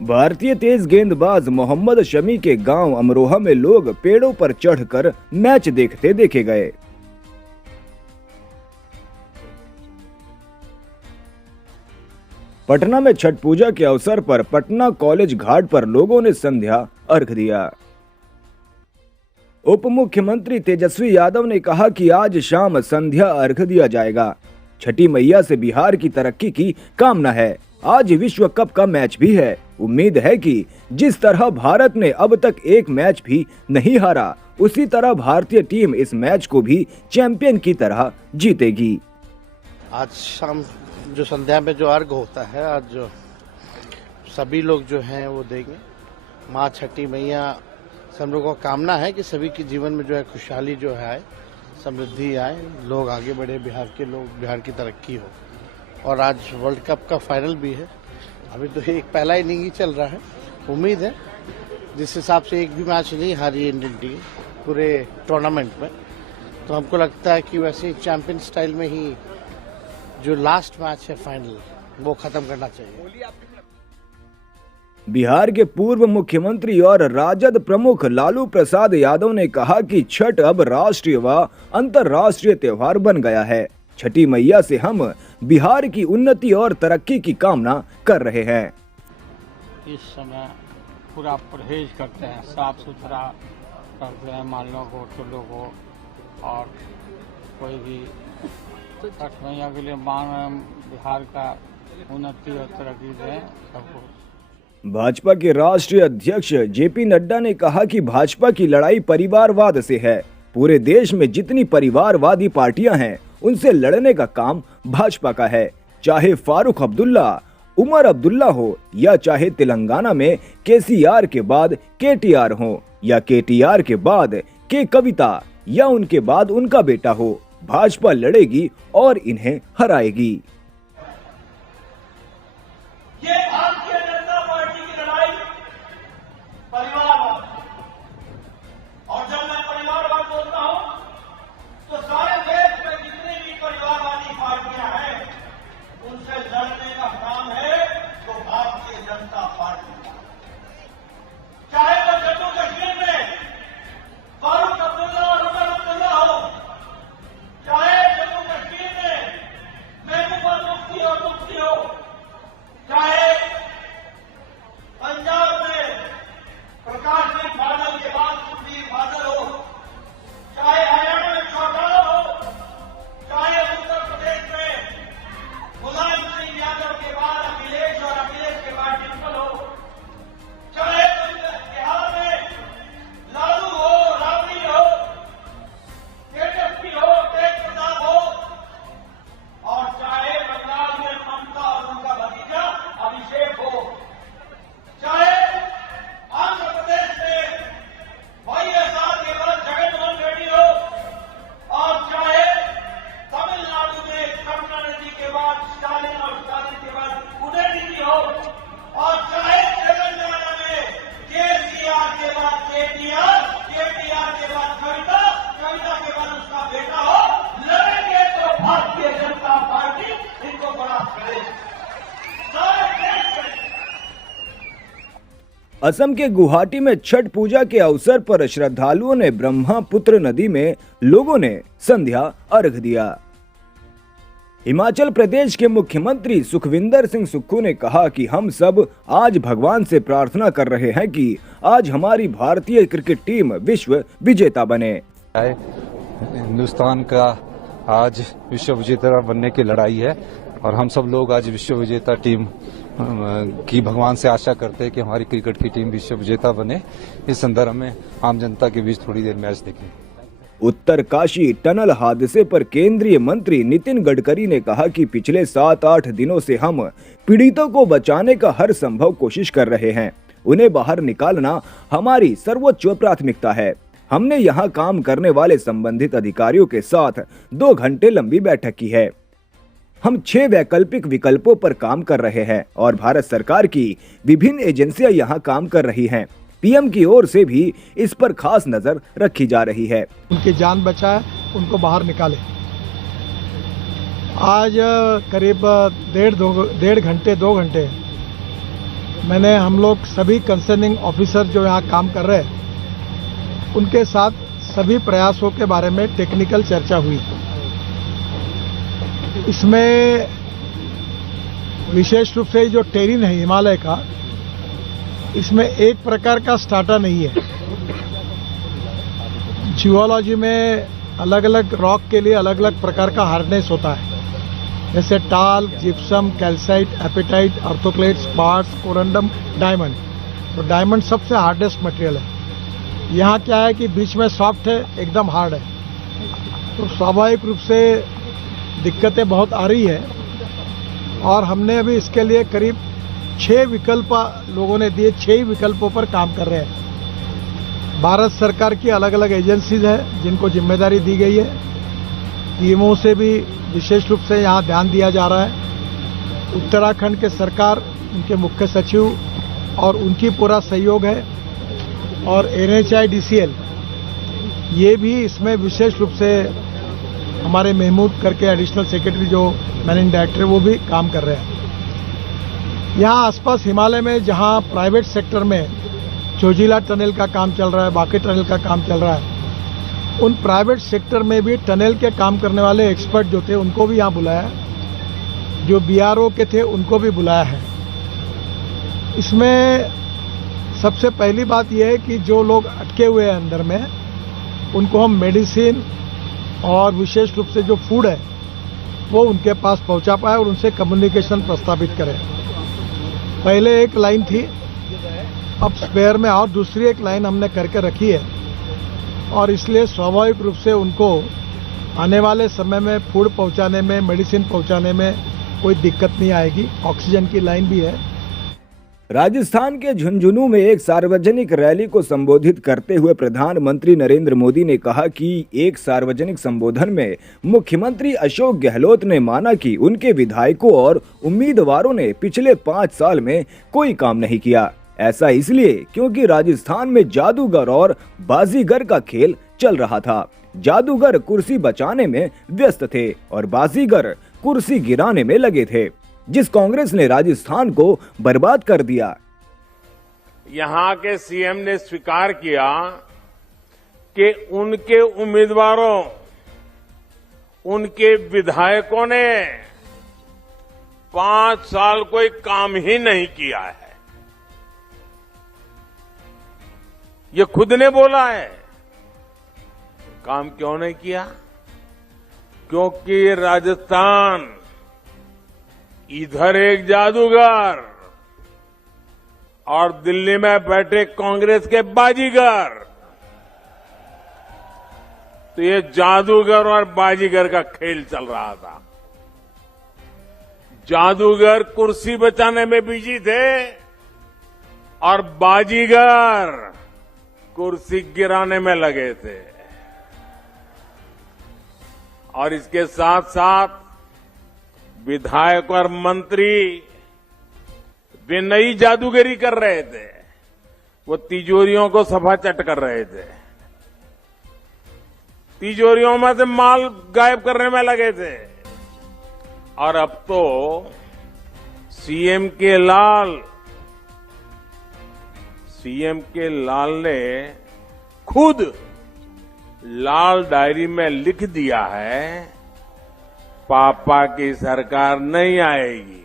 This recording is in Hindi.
भारतीय तेज गेंदबाज मोहम्मद शमी के गांव अमरोहा में लोग पेड़ों पर चढ़कर मैच देखते देखे गए। पटना में छठ पूजा के अवसर पर पटना कॉलेज घाट पर लोगों ने संध्या अर्घ दिया। उप मुख्यमंत्री तेजस्वी यादव ने कहा कि आज शाम संध्या अर्घ दिया जाएगा। छठी मैया से बिहार की तरक्की की कामना है। आज विश्व कप का मैच भी है। उम्मीद है कि जिस तरह भारत ने अब तक एक मैच भी नहीं हारा, उसी तरह भारतीय टीम इस मैच को भी चैंपियन की तरह जीतेगी। आज शाम जो संध्या में जो अर्घ होता है, आज जो सभी लोग जो हैं वो देंगे। माँ छठी मैया से हम लोगों को कामना है कि सभी के जीवन में जो है खुशहाली जो है आए, समृद्धि आए, लोग आगे बढ़े, बिहार के लोग, बिहार की तरक्की हो। और आज वर्ल्ड कप का फाइनल भी है। अभी तो एक पहला इनिंग ही चल रहा है। उम्मीद है जिस हिसाब से एक भी मैच नहीं हारी इंडियन टीम पूरे टूर्नामेंट में, तो हमको लगता है कि वैसे चैंपियन स्टाइल में ही जो लास्ट मैच है फाइनल, वो खत्म करना चाहिए। बिहार के पूर्व मुख्यमंत्री और राजद प्रमुख लालू प्रसाद यादव ने कहा कि छठ अब राष्ट्रीय व अंतर्राष्ट्रीय त्योहार बन गया है। छठी मैया से हम बिहार की उन्नति और तरक्की की कामना कर रहे हैं। इस समय पूरा परहेज करते हैं, साफ सुथरा करते हैं, मान लो होटलों को, और कोई भी छठ मैया के लिए मांग बिहार का उन्नति और तरक्की दें सबको। भाजपा के राष्ट्रीय अध्यक्ष जेपी नड्डा ने कहा कि भाजपा की लड़ाई परिवारवाद से है। पूरे देश में जितनी परिवारवादी पार्टियां हैं, उनसे लड़ने का काम भाजपा का है। चाहे फारूक अब्दुल्ला, उमर अब्दुल्ला हो, या चाहे तेलंगाना में केसीआर के बाद केटीआर हो, या केटीआर के बाद के कविता, या उनके बाद उनका बेटा हो, भाजपा लड़ेगी और इन्हें हराएगी। ये भारतीय जनता पार्टी की लड़ाई परिवारवाद, और जब मैं परिवारवाद बोलता हूं तो सारे देश में जितनी भी परिवारवादी पार्टियां हैं, उनसे लड़ने का काम है तो भारतीय जनता पार्टी का। चाहे वो जम्मू कश्मीर में फारूक अब्दुल्ला और उमर अब्दुल्ला हो, चाहे जम्मू कश्मीर में महबूबा मुफ्ती और मुफ्ती हो, चाहे पंजाब में प्रकाश सिंह बादल के बाद सुखबीर बादल हो, चाहे हरियाणा में चौटाला हो, चाहे उत्तर प्रदेश में मुलायम सिंह यादव के बाद अखिलेश और अखिलेश के बाद डिम्पल हो, चाहे बिहार में लालू हो, राबड़ी हो, तेजस्वी हो, तेज प्रताप हो, और चाहे बंगाल में ममता और उनका भतीजा अभिषेक हो, चाहे आंध्र प्रदेश में वाईएसआर के बाद जगनमोहन रेड्डी हो, और चाहे तमिलनाडु में करुणानिधि के बाद स्टालिन और स्टालिन के बाद उदयनिधि हो, और चाहे तेलंगाना में केसीआर के बाद केटीआर, केटीआर के बाद कविता, कविता के बाद उसका बेटा हो, लड़ेंगे तो भारतीय जनता पार्टी इनको बड़ा करेगी। सारे देश में असम के गुवाहाटी में छठ पूजा के अवसर पर श्रद्धालुओं ने ब्रह्मपुत्र नदी में लोगों ने संध्या अर्घ दिया। हिमाचल प्रदेश के मुख्यमंत्री सुखविंदर सिंह सुक्खू ने कहा कि हम सब आज भगवान से प्रार्थना कर रहे हैं कि आज हमारी भारतीय क्रिकेट टीम विश्व विजेता बने। हिंदुस्तान का आज विश्व विजेता बनने की लड़ाई है, और हम सब लोग आज विश्व विजेता टीम की भगवान से आशा करते हैं कि हमारी क्रिकेट की टीम विश्व विजेता बने। इस संदर्भ में आम जनता के बीच थोड़ी देर मैच देखें। उत्तरकाशी टनल हादसे पर केंद्रीय मंत्री नितिन गडकरी ने कहा कि पिछले 7-8 दिनों से हम पीड़ितों को बचाने का हर संभव कोशिश कर रहे हैं। उन्हें बाहर निकालना हमारी सर्वोच्च प्राथमिकता है। हमने यहाँ काम करने वाले संबंधित अधिकारियों के साथ 2 घंटे लंबी बैठक की है। हम 6 वैकल्पिक विकल्पों पर काम कर रहे हैं और भारत सरकार की विभिन्न एजेंसियां यहाँ काम कर रही हैं। पीएम की ओर से भी इस पर खास नजर रखी जा रही है। उनकी जान बचाए, उनको बाहर निकाले। आज करीब 1.5 घंटे 2 घंटे मैंने हम लोग सभी कंसर्निंग ऑफिसर जो यहाँ काम कर रहे हैं उनके साथ सभी प्रयासों के बारे में टेक्निकल चर्चा हुई। इसमें विशेष रूप से जो टेरिन है हिमालय का, इसमें एक प्रकार का स्टार्टा नहीं है। जियोलॉजी में अलग अलग रॉक के लिए अलग अलग प्रकार का हार्डनेस होता है, जैसे talc, gypsum, calcite, apatite, orthoclase, quartz, corundum, diamond. तो डायमंड सबसे हार्डेस्ट मटेरियल है। यहाँ क्या है कि बीच में सॉफ्ट है, एकदम हार्ड है, तो स्वाभाविक रूप से दिक्कतें बहुत आ रही है। और हमने अभी इसके लिए करीब 6 विकल्प लोगों ने दिए, 6 विकल्पों पर काम कर रहे हैं। भारत सरकार की अलग अलग एजेंसीज है जिनको जिम्मेदारी दी गई है। टीमों से भी विशेष रूप से यहाँ ध्यान दिया जा रहा है। उत्तराखंड के सरकार, उनके मुख्य सचिव और उनकी पूरा सहयोग है, और NHIDCL ये भी इसमें विशेष रूप से हमारे महमूद करके एडिशनल सेक्रेटरी जो मैनेजिंग डायरेक्टर, वो भी काम कर रहे हैं। यहाँ आसपास हिमालय में जहाँ प्राइवेट सेक्टर में जोजिला टनल का काम चल रहा है, बाकी टनल का काम चल रहा है, उन प्राइवेट सेक्टर में भी टनल के काम करने वाले एक्सपर्ट जो थे उनको भी यहाँ बुलाया, जो BRO के थे उनको भी बुलाया है। इसमें सबसे पहली बात यह है कि जो लोग अटके हुए हैं अंदर में, उनको हम मेडिसिन और विशेष रूप से जो फूड है वो उनके पास पहुंचा पाए और उनसे कम्युनिकेशन प्रस्तावित करें। पहले एक लाइन थी, अब स्पेयर में और दूसरी एक लाइन हमने करके रखी है, और इसलिए स्वाभाविक रूप से उनको आने वाले समय में फूड पहुंचाने में, मेडिसिन पहुंचाने में कोई दिक्कत नहीं आएगी। ऑक्सीजन की लाइन भी है। राजस्थान के झुंझुनू में एक सार्वजनिक रैली को संबोधित करते हुए प्रधानमंत्री नरेंद्र मोदी ने कहा कि एक सार्वजनिक संबोधन में मुख्यमंत्री अशोक गहलोत ने माना कि उनके विधायकों और उम्मीदवारों ने पिछले 5 साल में कोई काम नहीं किया। ऐसा इसलिए क्योंकि राजस्थान में जादूगर और बाजीगर का खेल चल रहा था। जादूगर कुर्सी बचाने में व्यस्त थे और बाजीगर कुर्सी गिराने में लगे थे, जिस कांग्रेस ने राजस्थान को बर्बाद कर दिया। यहां के सीएम ने स्वीकार किया कि उनके उम्मीदवारों, उनके विधायकों ने 5 साल कोई काम ही नहीं किया है। ये खुद ने बोला है। काम क्यों नहीं किया? क्योंकि राजस्थान इधर एक जादूगर और दिल्ली में बैठे कांग्रेस के बाजीगर, तो ये जादूगर और बाजीगर का खेल चल रहा था। जादूगर कुर्सी बचाने में बिजी थे और बाजीगर कुर्सी गिराने में लगे थे। और इसके साथ साथ विधायक और मंत्री वे नई जादूगरी कर रहे थे। वो तिजोरियों को सफाचट कर रहे थे, तिजोरियों में से माल गायब करने में लगे थे। और अब तो सीएम के लाल ने खुद लाल डायरी में लिख दिया है, पापा की सरकार नहीं आएगी।